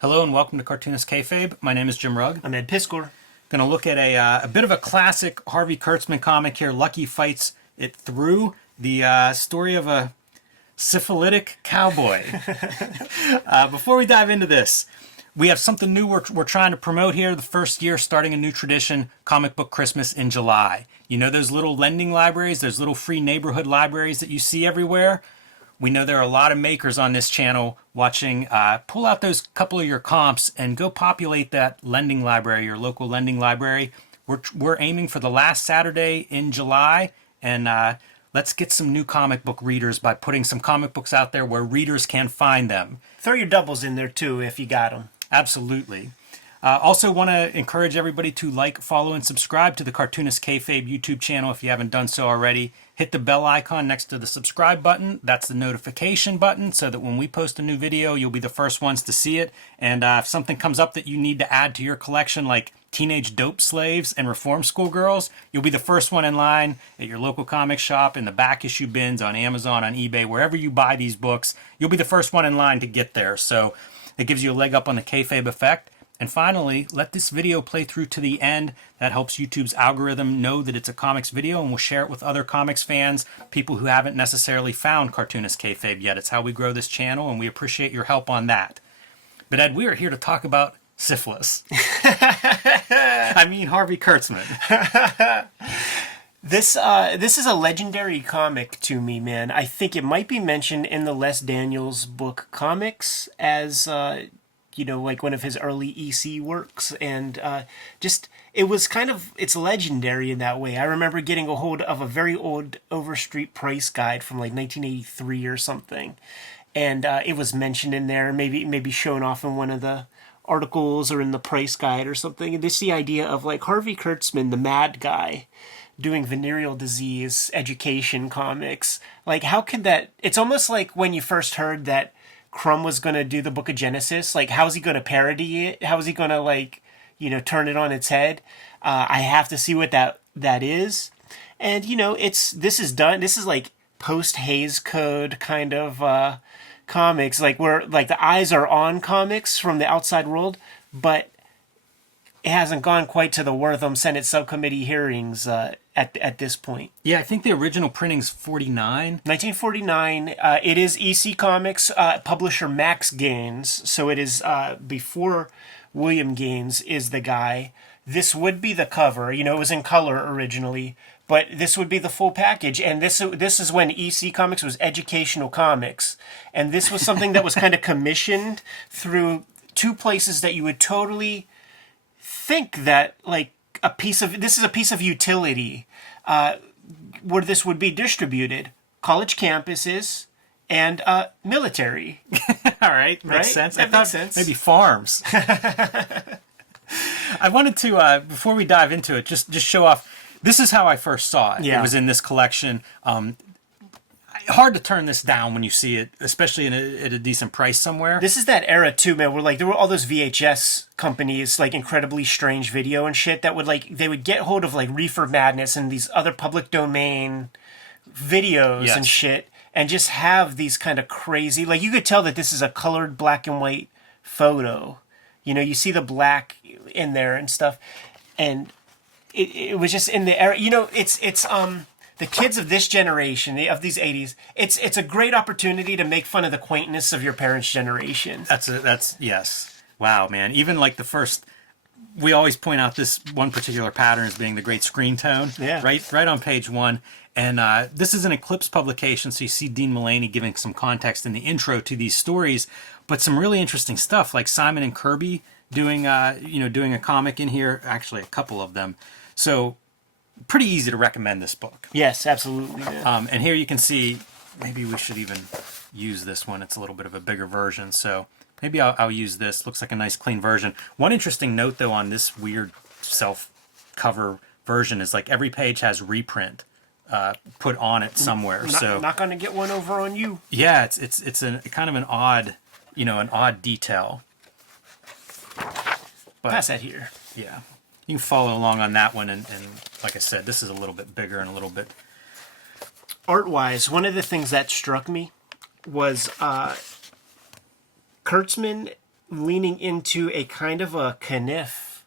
Hello and welcome to Cartoonist Kayfabe. My name is Jim Rugg. I'm Ed Piscor. Going to look at a bit of a classic Harvey Kurtzman comic here. Lucky fights it through. The story of a syphilitic cowboy. Before we dive into this, we have something new we're trying to promote here. The first year, starting a new tradition, Comic Book Christmas in July. You know those little lending libraries, those little free neighborhood libraries that you see everywhere? We know there are a lot of makers on this channel watching. Pull out those couple of your comps and go populate that lending library, your local lending library. We're aiming for the last Saturday in July, and let's get some new comic book readers by putting some comic books out there where readers can find them. Throw your doubles in there too if you got them. Absolutely. Also want to encourage everybody to like, follow, and subscribe to the Cartoonist Kayfabe YouTube channel if you haven't done so already. Hit the bell icon next to the subscribe button. That's the notification button so that when we post a new video, you'll be the first ones to see it. And if something comes up that you need to add to your collection, like Teenage Dope Slaves and Reform School Girls, you'll be the first one in line at your local comic shop, in the back issue bins, on Amazon, on eBay, wherever you buy these books. You'll be the first one in line to get there. So it gives you a leg up on the kayfabe effect. And finally, let this video play through to the end. That helps YouTube's algorithm know that it's a comics video, and we'll share it with other comics fans, people who haven't necessarily found Cartoonist Kayfabe yet. It's how we grow this channel, and we appreciate your help on that. But Ed, we are here to talk about syphilis. I mean Harvey Kurtzman. This is a legendary comic to me, man. I think it might be mentioned in the Les Daniels book Comics as like one of his early EC works, and it's legendary in that way. I remember getting a hold of a very old Overstreet price guide from like 1983 or something, and it was mentioned in there, maybe shown off in one of the articles or in the price guide or something. And this the idea of like Harvey Kurtzman, the mad guy, doing venereal disease education comics. Like, how could that? It's almost like when you first heard that Crumb was going to do the Book of Genesis. Like, how is he going to parody it? How is he going to turn it on its head? I have to see what that is. And, this is like post-Hays Code kind of comics, like where like the eyes are on comics from the outside world, but it hasn't gone quite to the Wortham Senate subcommittee hearings at this point. Yeah, I think the original printing's 49. 1949. It is EC Comics, publisher Max Gaines. So it is before William Gaines is the guy. This would be the cover. It was in color originally, but this would be the full package. And this is when EC Comics was Educational Comics. And this was something that was kind of commissioned through two places that you would totally think that like this is a piece of utility where this would be distributed: college campuses and military. All right, makes sense. That makes sense. Maybe farms. I wanted to before we dive into it, just show off. This is how I first saw it. Yeah. It was in this collection. Hard to turn this down when you see it, especially at a decent price somewhere. This is that era too, man, where like there were all those VHS companies, like Incredibly Strange Video and shit, that would they would get hold of like Reefer Madness and these other public domain videos and shit, and just have these kind of crazy, like you could tell that this is a colored black and white photo. You see the black in there and stuff, and it was just in the era. It's the kids of this generation, of these 80s, it's a great opportunity to make fun of the quaintness of your parents' generation. That's yes. Wow, man. Even like the first, we always point out this one particular pattern as being the great screen tone. Yeah. Right on page 1. And this is an Eclipse publication, so you see Dean Mullaney giving some context in the intro to these stories, but some really interesting stuff, like Simon and Kirby doing a comic in here, actually a couple of them. So pretty easy to recommend this book. Yes, absolutely. Yeah. And here you can see, maybe we should even use this one. It's a little bit of a bigger version, so maybe I'll use this. Looks like a nice clean version. One interesting note, though, on this weird self-cover version is like every page has reprint put on it somewhere. Not going to get one over on you. Yeah, it's a kind of an odd, an odd detail. But pass that here. Yeah. You can follow along on that one, and like I said, this is a little bit bigger and a little bit... Art-wise, one of the things that struck me was Kurtzman leaning into a kind of a Kniff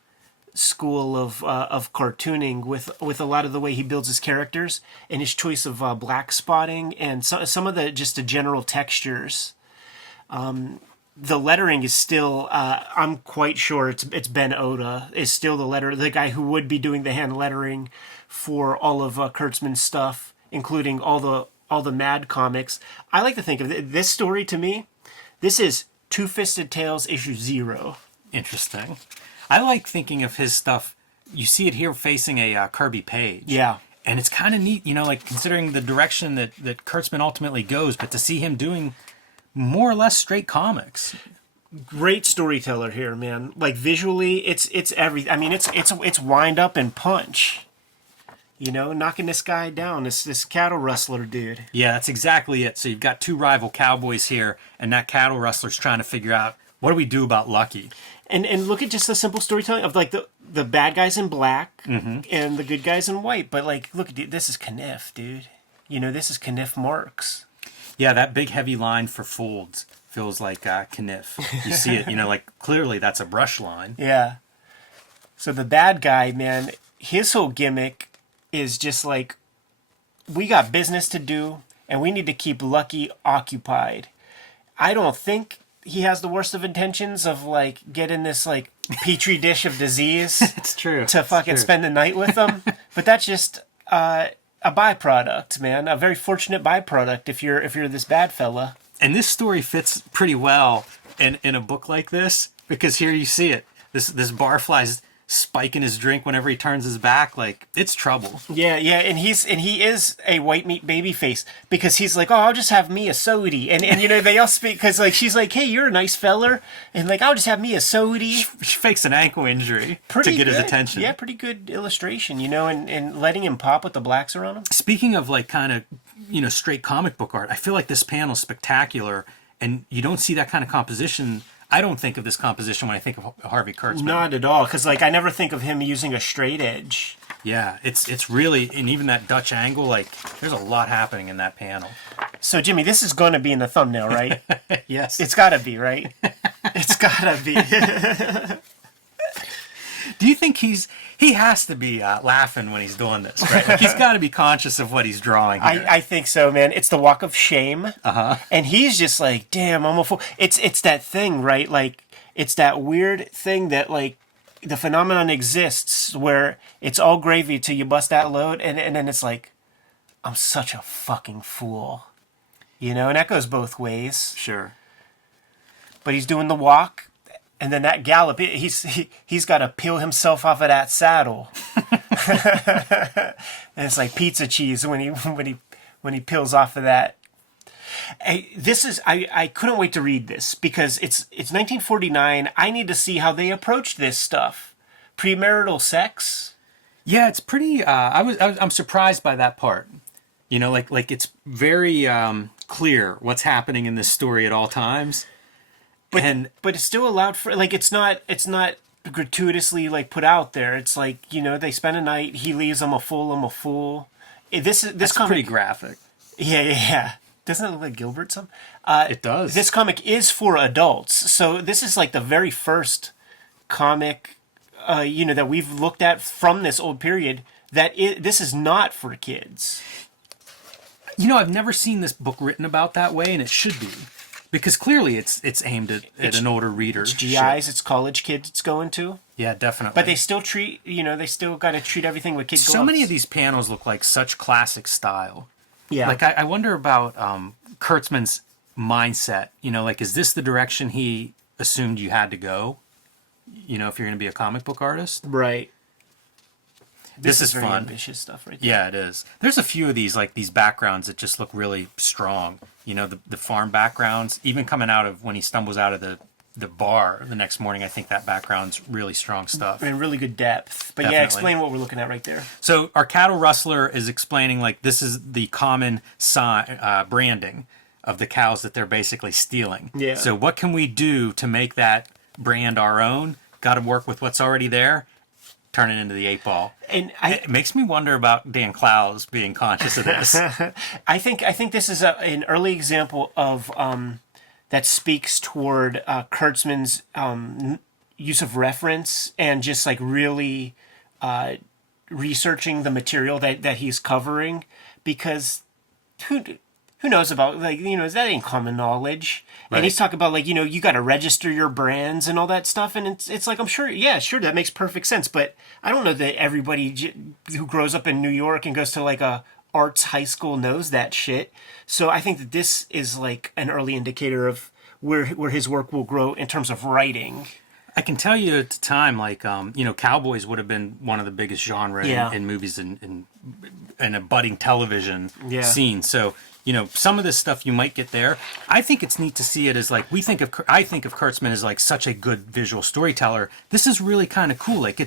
school of cartooning with a lot of the way he builds his characters and his choice of black spotting and some of the just the general textures. The lettering is still, I'm quite sure it's Ben Oda is still the guy who would be doing the hand lettering for all of Kurtzman's stuff, including all the Mad comics. I like to think of this story, to me, this is Two-Fisted Tales issue 0. Interesting. I like thinking of his stuff. You see it here facing a Kirby page. Yeah. And it's kind of neat, like considering the direction that Kurtzman ultimately goes, but to see him doing more or less straight comics. Great storyteller here, man. Like visually, it's every. I mean, it's wind up and punch. Knocking this guy down, this cattle rustler dude. Yeah, that's exactly it. So you've got two rival cowboys here, and that cattle rustler's trying to figure out, what do we do about Lucky? And look at just the simple storytelling of like the bad guys in black and the good guys in white. But like, look, this is Kniff, dude. This is Kniff Marks. Yeah, that big heavy line for folds feels like Kniff. You see it, like clearly that's a brush line. Yeah. So the bad guy, man, his whole gimmick is just like, we got business to do and we need to keep Lucky occupied. I don't think he has the worst of intentions of like getting this like petri dish of disease. It's true. To fucking spend the night with them. But that's just a byproduct, man. A very fortunate byproduct if you're this bad fella. And this story fits pretty well in a book like this, because here you see it. This barfly's spiking his drink whenever he turns his back. Like, it's trouble. Yeah, and he is a white meat baby face, because he's like, oh, I'll just have me a sody, and they all speak, because like she's like, hey, you're a nice feller, and like, I'll just have me a sody. She fakes an ankle injury to get his attention. Yeah, pretty good illustration, and letting him pop with the blacks around him. Speaking of like kind of straight comic book art, I feel like this panel's spectacular, and you don't see that kind of composition. I don't think of this composition when I think of Harvey Kurtzman. Not at all, because like I never think of him using a straight edge. Yeah, it's really, and even that Dutch angle, like there's a lot happening in that panel. So Jimmy, this is going to be in the thumbnail, right? Yes. It's got to be, right? It's got to be. Do you think he has to be laughing when he's doing this, right? Like he's got to be conscious of what he's drawing here. I think so, man. It's the walk of shame. Uh-huh. And he's just like, damn, I'm a fool. It's that thing, right? Like, it's that weird thing that, like, the phenomenon exists where it's all gravy till you bust that load, and then it's like, I'm such a fucking fool. And that goes both ways. Sure. But he's doing the walk, and then that gallop, he's got to peel himself off of that saddle. And it's like pizza cheese when he peels off of that. I couldn't wait to read this, because it's 1949. I need to see how they approached this stuff. Premarital sex. Yeah, it's pretty. I'm surprised by that part. Like it's very clear what's happening in this story at all times. But it's still allowed for, like, it's not gratuitously like put out there. It's like, they spend a night, he leaves them a fool. This That's comic, pretty graphic. Yeah. Doesn't it look like Gilbert some? It does. This comic is for adults, so this is like the very first comic, that we've looked at from this old period. This is not for kids. I've never seen this book written about that way, and it should be. Because clearly it's aimed at an older reader. It's GIs, it's college kids it's going to. Yeah, definitely. But they still they still got to treat everything with kid gloves. So many of these panels look like such classic style. Yeah. Like, I wonder about Kurtzman's mindset. Like, is this the direction he assumed you had to go? If you're going to be a comic book artist? Right. This is very fun. Ambitious stuff right there. Yeah, it is. There's a few of these, like these backgrounds that just look really strong. The farm backgrounds, even coming out of when he stumbles out of the bar the next morning, I think that background's really strong stuff. And really good depth. But Definitely. Yeah, explain what we're looking at right there. So our cattle rustler is explaining, like, this is the common branding of the cows that they're basically stealing. Yeah. So what can we do to make that brand our own? Got to work with what's already there. Turn it into the 8-ball. And it makes me wonder about Dan Clowes being conscious of this. I think this is an early example of that speaks toward Kurtzman's use of reference and just like really researching the material that he's covering, because who knows about, like, that ain't common knowledge. Right. And he's talking about, like, you got to register your brands and all that stuff, and it's like, I'm sure, yeah, sure, that makes perfect sense, but I don't know that everybody who grows up in New York and goes to like a arts high school knows that shit. So I think that this is like an early indicator of where his work will grow in terms of writing. I can tell you at the time, like, Cowboys would have been one of the biggest genre in movies and a budding television scene. So, some of this stuff you might get there. I think it's neat to see it as like, I think of Kurtzman as like such a good visual storyteller. This is really kind of cool. Like,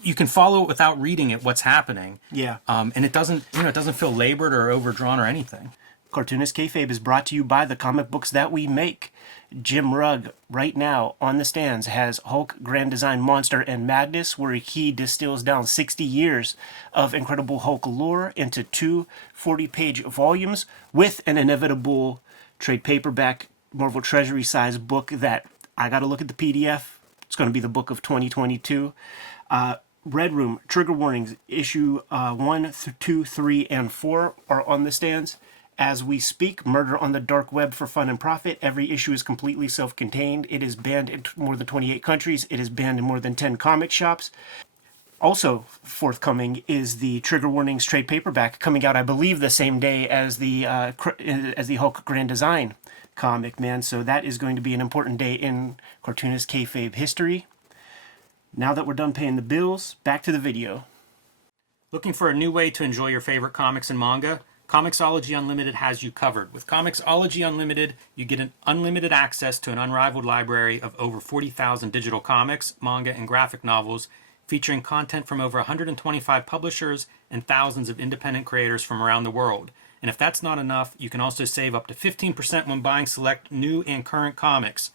you can follow it without reading it, what's happening. Yeah. And it doesn't feel labored or overdrawn or anything. Cartoonist Kayfabe is brought to you by the comic books that we make. Jim Rugg, right now on the stands, has Hulk Grand Design Monster and Madness, where he distills down 60 years of Incredible Hulk lore into two 40-page volumes with an inevitable trade paperback Marvel Treasury size book that I got to look at the PDF. It's going to be the book of 2022. Red Room, Trigger Warnings, issue 1, 2, 3, and 4 are on the stands. As we speak, Murder on the Dark Web for Fun and Profit. Every issue is completely self-contained. It is banned in more than 28 countries. It is banned in more than 10 comic shops. Also forthcoming is the Trigger Warnings trade paperback, coming out, I believe, the same day as the Hulk Grand Design comic, man. So that is going to be an important day in Cartoonist Kayfabe history. Now that we're done paying the bills, back to the video. Looking for a new way to enjoy your favorite comics and manga? Comixology Unlimited has you covered. With Comixology Unlimited, you get an unlimited access to an unrivaled library of over 40,000 digital comics, manga, and graphic novels, featuring content from over 125 publishers and thousands of independent creators from around the world. And if that's not enough, you can also save up to 15% when buying select new and current comics.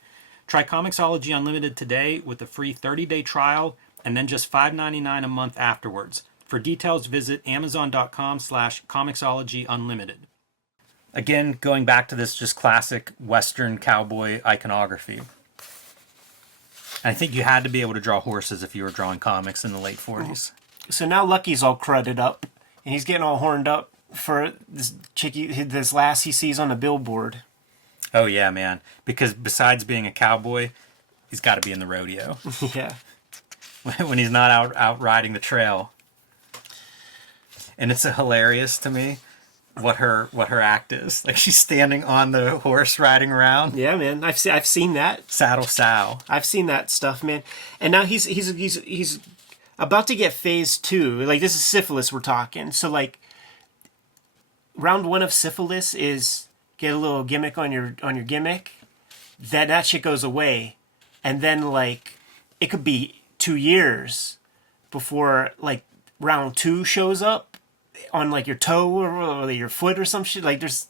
Try Comixology Unlimited today with a free 30-day trial and then just $5.99 a month afterwards. For details, visit amazon.com/comixologyunlimited. Again, going back to this just classic Western cowboy iconography. I think you had to be able to draw horses if you were drawing comics in the late 40s. So now Lucky's all crudded up, and he's getting all horned up for this this lass he sees on a billboard. Oh yeah, man. Because besides being a cowboy, he's got to be in the rodeo. Yeah. When he's not out riding the trail. And it's hilarious to me what her act is. Like, she's standing on the horse riding around. Yeah, man. I've seen that. Saddle sow. I've seen that stuff, man. And now he's about to get phase 2. Like, this is syphilis we're talking. So like, round 1 of syphilis is get a little gimmick on your gimmick. That shit goes away. And then like, it could be 2 years before like round 2 shows up on like your toe or your foot or some shit. Like, there's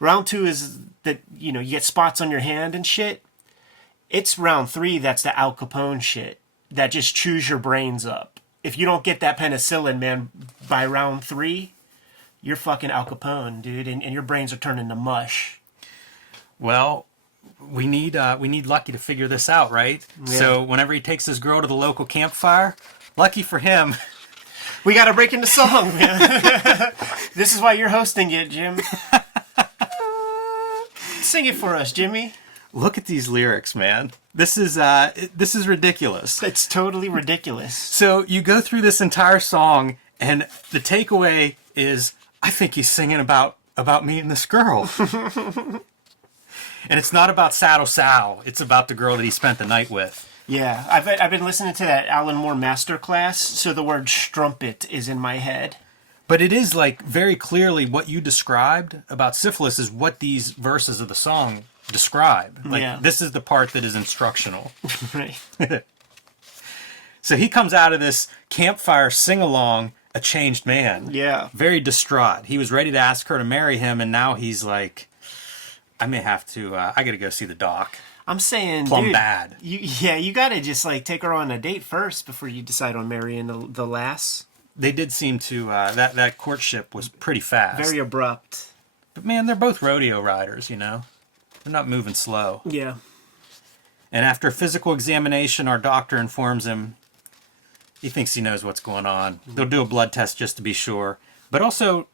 round 2 is that, you get spots on your hand and shit. It's round 3 that's the Al Capone shit that just chews your brains up. If you don't get that penicillin, man, by round 3, you're fucking Al Capone, dude, and your brains are turning to mush. Well, we need Lucky to figure this out, right? Yeah. So whenever he takes his girl to the local campfire, lucky for him, we got to break into song, man. This is why you're hosting it, Jim. Sing it for us, Jimmy. Look at these lyrics, man. This is ridiculous. It's totally ridiculous. So you go through this entire song, and the takeaway is, I think he's singing about meeting this girl. And it's not about Saddle Sal. It's about the girl that he spent the night with. Yeah, I've been listening to that Alan Moore masterclass, so the word strumpet is in my head. But it is like very clearly what you described about syphilis is what these verses of the song describe. Like, This is the part that is instructional. Right. So he comes out of this campfire sing-along a changed man. Yeah. Very distraught. He was ready to ask her to marry him, and now he's like, I may have to, I gotta go see the doc. I'm saying, plumb dude, bad. You gotta just like take her on a date first before you decide on marrying the lass. They did seem to, that courtship was pretty fast. Very abrupt. But man, they're both rodeo riders, They're not moving slow. Yeah. And after a physical examination, our doctor informs him he thinks he knows what's going on. They'll do a blood test just to be sure. But also,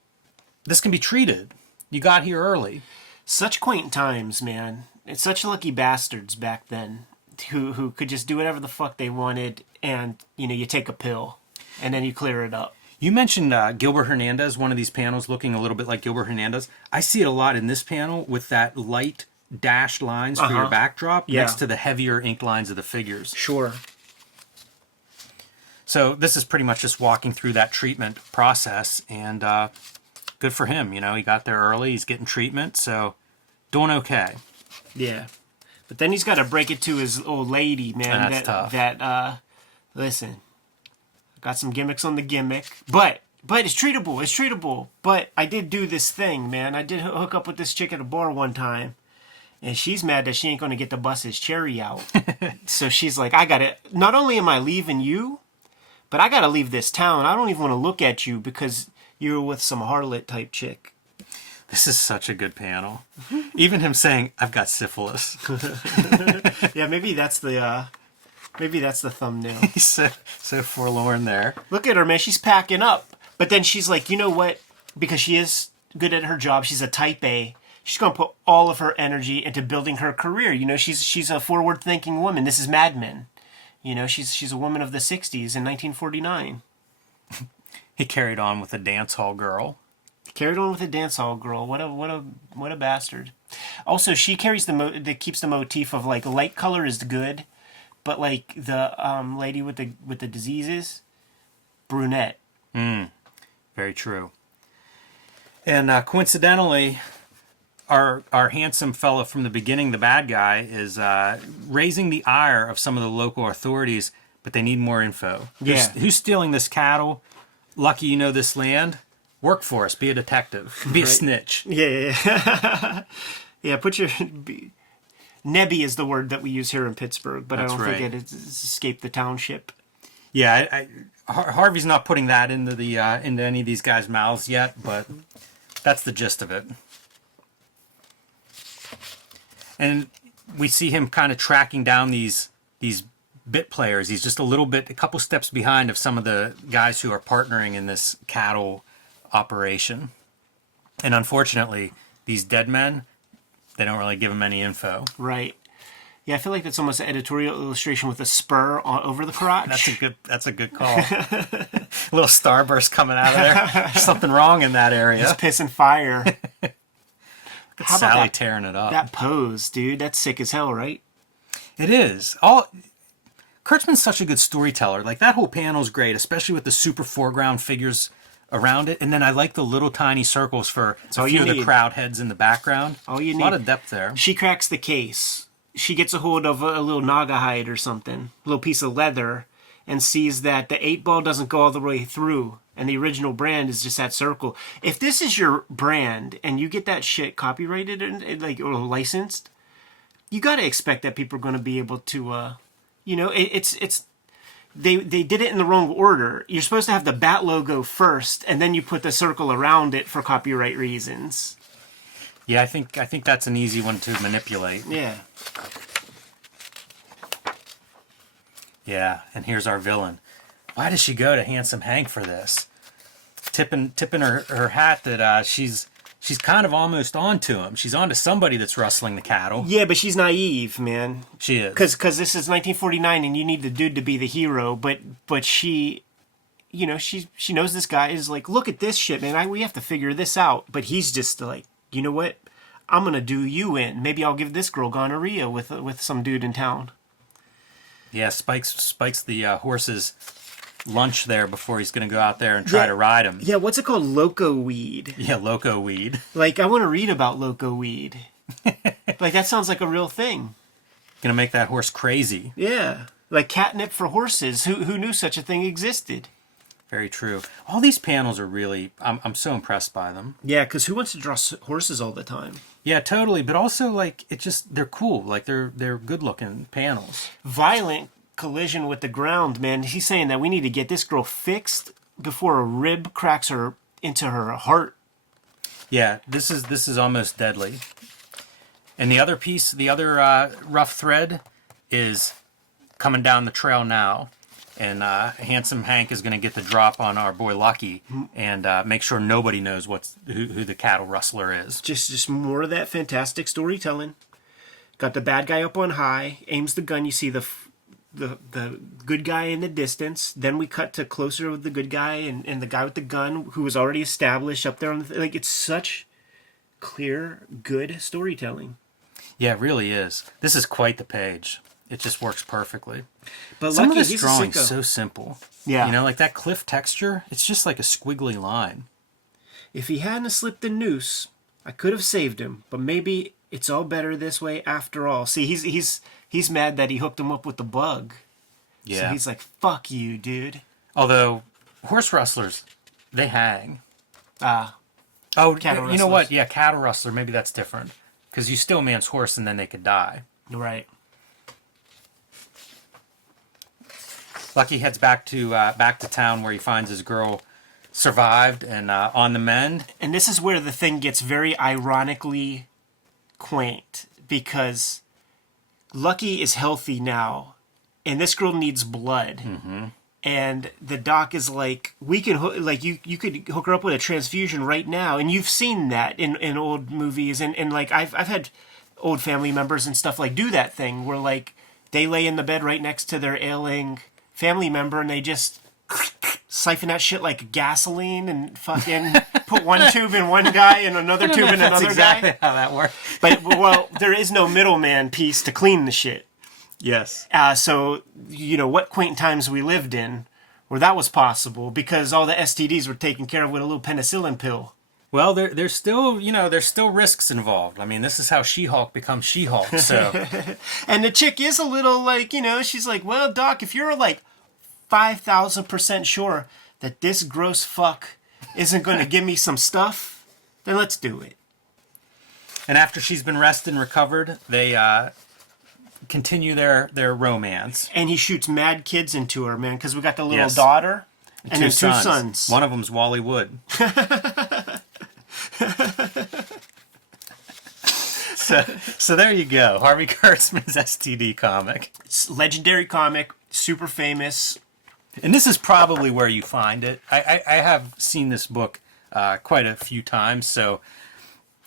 this can be treated. You got here early. Such quaint times, man. It's such lucky bastards back then who could just do whatever the fuck they wanted, and, you take a pill, and then you clear it up. You mentioned Gilbert Hernandez, one of these panels looking a little bit like Gilbert Hernandez. I see it a lot in this panel with that light dashed lines for your backdrop next to the heavier ink lines of the figures. Sure. So this is pretty much just walking through that treatment process, and good for him. He got there early. He's getting treatment, so doing okay. Yeah. But then he's got to break it to his old lady, man. That's tough. Listen, got some gimmicks on the gimmick, but it's treatable. It's treatable. But I did do this thing, man. I did hook up with this chick at a bar one time, and she's mad that she ain't going to get to bust his cherry out. So she's like, I got to, not only am I leaving you, but I got to leave this town. I don't even want to look at you because you're with some harlot type chick. This is such a good panel. Even him saying, I've got syphilis. Yeah, maybe that's the thumbnail. He's so forlorn there. Look at her, man. She's packing up. But then she's like, you know what? Because she is good at her job. She's a type A. She's going to put all of her energy into building her career. She's a forward-thinking woman. This is Mad Men. She's a woman of the 60s in 1949. He carried on with a dance hall girl. Carried on with a dance hall girl. What a bastard. Also, she carries keeps the motif of like light color is good, but like the lady with the diseases, brunette. Very true. And coincidentally, our handsome fella from the beginning, the bad guy, is raising the ire of some of the local authorities, but they need more info. Yeah. Who's stealing this cattle? Lucky you know this land. Work for us. Be a detective. Be a snitch. Yeah. Yeah, put your... Nebby is the word that we use here in Pittsburgh, but That's I don't right. think it's escaped the township. Yeah, Harvey's not putting that into into any of these guys' mouths yet, but that's the gist of it. And we see him kind of tracking down these bit players. He's just a couple steps behind of some of the guys who are partnering in this cattle operation. And unfortunately, these dead men, they don't really give him any info. Right. Yeah, I feel like that's almost an editorial illustration with a spur over the crotch. That's a good call. A little starburst coming out of there. There's something wrong in that area. It's piss and fire. How about Sally that, tearing it up. that pose, dude? That's sick as hell, right? It is. Kurtzman's such a good storyteller. Like, that whole panel's great, especially with the super foreground figures around it. And then I like the little tiny circles for a few of the crowd heads in the background. All you need. A lot of depth there. She cracks the case. She gets a hold of a little naga hide or something, a little piece of leather, and sees that the 8-ball doesn't go all the way through, and the original brand is just that circle. If this is your brand and you get that shit copyrighted and or licensed, you got to expect that people are going to be able to, They did it in the wrong order. You're supposed to have the bat logo first, and then you put the circle around it for copyright reasons. Yeah, I think that's an easy one to manipulate. Yeah. Yeah, and here's our villain. Why does she go to Handsome Hank for this? Tipping her hat that she's kind of almost onto him. She's onto somebody that's rustling the cattle. Yeah, but she's naive, man. She is. Because this is 1949 and you need the dude to be the hero, but she, she knows this guy is like, look at this shit, man. We have to figure this out. But he's just like, you know what? I'm going to do you in. Maybe I'll give this girl gonorrhea with some dude in town. Yeah, spikes the horse's lunch there before he's going to go out there and try to ride him. Yeah, what's it called? Loco weed. Yeah, loco weed. Like, I want to read about loco weed. Like, that sounds like a real thing. Going to make that horse crazy. Yeah. Like catnip for horses. Who knew such a thing existed? Very true. All these panels are really, I'm so impressed by them. Yeah, because who wants to draw horses all the time? Yeah, totally. But also, like, they're cool. Like, they're good looking panels. Violent collision with the ground, man. He's saying that we need to get this girl fixed before a rib cracks her into her heart. Yeah, this is almost deadly. And the other piece, the other rough thread is coming down the trail now. And Handsome Hank is going to get the drop on our boy Lucky and make sure nobody knows who the cattle rustler is. Just more of that fantastic storytelling. Got the bad guy up on high, aims the gun. You see the good guy in the distance. Then we cut to closer with the good guy and the guy with the gun who was already established up there. Like, it's such clear, good storytelling. Yeah, it really is. This is quite the page. It just works perfectly. But some Lucky, of this he's drawing's a sicko. so simple. Yeah. You know, like that cliff texture, it's just like a squiggly line. If he hadn't slipped the noose, I could have saved him. But maybe it's all better this way after all. See, he's mad that he hooked him up with the bug. Yeah. So he's like, fuck you, dude. Although, horse rustlers, they hang. Ah. Oh, Cattle you know what? rustlers. Yeah, cattle rustler, maybe that's different. Because you steal a man's horse and then they could die. Right. Lucky heads back to town where he finds his girl survived and on the mend. And this is where the thing gets very ironically quaint, because Lucky is healthy now, and this girl needs blood. Mm-hmm. And the doc is like, we can you could hook her up with a transfusion right now. And you've seen that in old movies, and like I've had old family members and stuff like do that thing where like they lay in the bed right next to their ailing family member and they just siphon that shit like gasoline and fucking put one tube in one guy and another tube in another That's exactly guy. how that works. But, well, there is no middleman piece to clean the shit. Yes. So, you know, what quaint times we lived in where that was possible because all the STDs were taken care of with a little penicillin pill. Well, there's still, there's still risks involved. I mean, this is how She-Hulk becomes She-Hulk, so. And the chick is a little like, she's like, well, doc, if you're like 5,000% sure that this gross fuck isn't going to give me some stuff, then let's do it. And after she's been rested and recovered, they continue their romance. And he shoots mad kids into her, man, because we got the little Yes. daughter and then two sons. sons. One of them's Wally Wood. So there you go. Harvey Kurtzman's STD comic. It's a legendary comic, super famous. And this is probably where you find it. I have seen this book quite a few times, so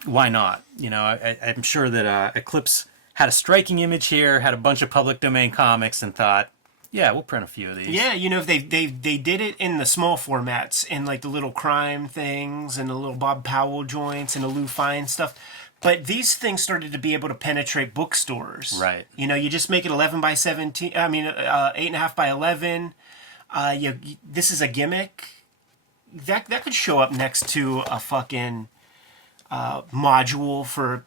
why not? I'm sure that Eclipse had a striking image here, had a bunch of public domain comics, and thought, yeah, we'll print a few of these. Yeah, they did it in the small formats, in like the little crime things and the little Bob Powell joints and the Lou Fine stuff. But these things started to be able to penetrate bookstores. Right. You just make it 11 by 17. 8.5 by 11. This is a gimmick that could show up next to a fucking module for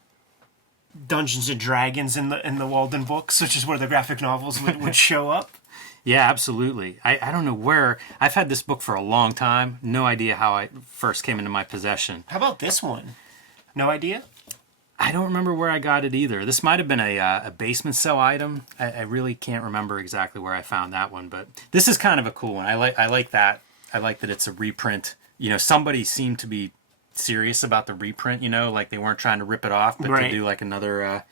Dungeons and Dragons in the Walden books, which is where the graphic novels would show up. Yeah, absolutely. I don't know where. I've had this book for a long time. No idea how I first came into my possession. How about this one? No idea? I don't remember where I got it either. This might have been a basement sell item. I really can't remember exactly where I found that one, but this is kind of a cool one. I like that. I like that it's a reprint. Somebody seemed to be serious about the reprint. Like they weren't trying to rip it off, but Right. to do like another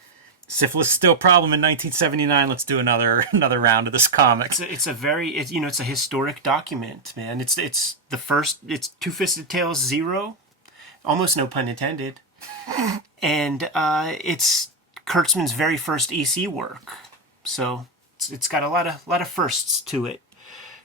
syphilis still problem in 1979. Let's do another round of this comic. It's a historic document, man. It's the first. It's Two Fisted Tales 0, almost no pun intended. And it's Kurtzman's very first EC work, so it's got a lot of firsts to it.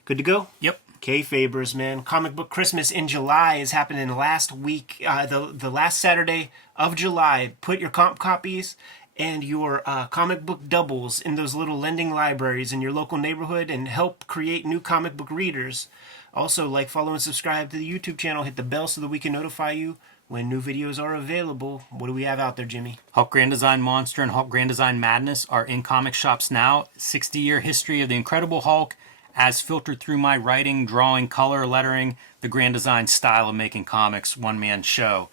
Good to go. Yep. Kayfabers, man. Comic Book Christmas in July is happening last week, the last Saturday of July. Put your comp copies and your comic book doubles in those little lending libraries in your local neighborhood and help create new comic book readers. Also, follow, and subscribe to the YouTube channel. Hit the bell so that we can notify you when new videos are available. What do we have out there, Jimmy? Hulk Grand Design Monster and Hulk Grand Design Madness are in comic shops now. 60-year history of the Incredible Hulk as filtered through my writing, drawing, color, lettering, the Grand Design style of making comics, one-man show.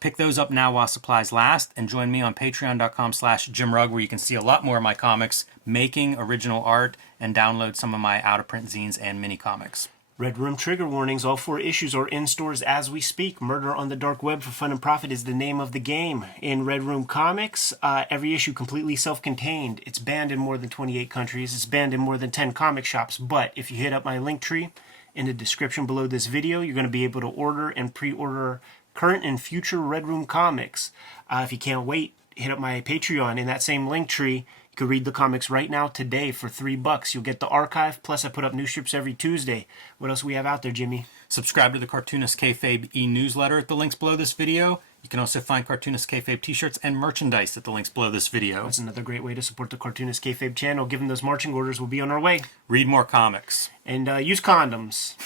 Pick those up now while supplies last, and join me on patreon.com/JimRugg, where you can see a lot more of my comics, making original art, and download some of my out-of-print zines and mini comics. Red Room trigger warnings. All 4 issues are in stores as we speak. Murder on the Dark Web for Fun and Profit is the name of the game. In Red Room Comics, every issue completely self-contained. It's banned in more than 28 countries. It's banned in more than 10 comic shops. But if you hit up my link tree in the description below this video, you're going to be able to order and pre-order current and future Red Room comics. If you can't wait, hit up my Patreon in that same link tree. You can read the comics right now today for $3. You'll get the archive, plus I put up new strips every Tuesday. What else do we have out there, Jimmy? Subscribe to the Cartoonist Kayfabe e-newsletter at the links below this video. You can also find Cartoonist Kayfabe t-shirts and merchandise at the links below this video. That's another great way to support the Cartoonist Kayfabe channel, given those marching orders will be on our way. Read more comics. And use condoms.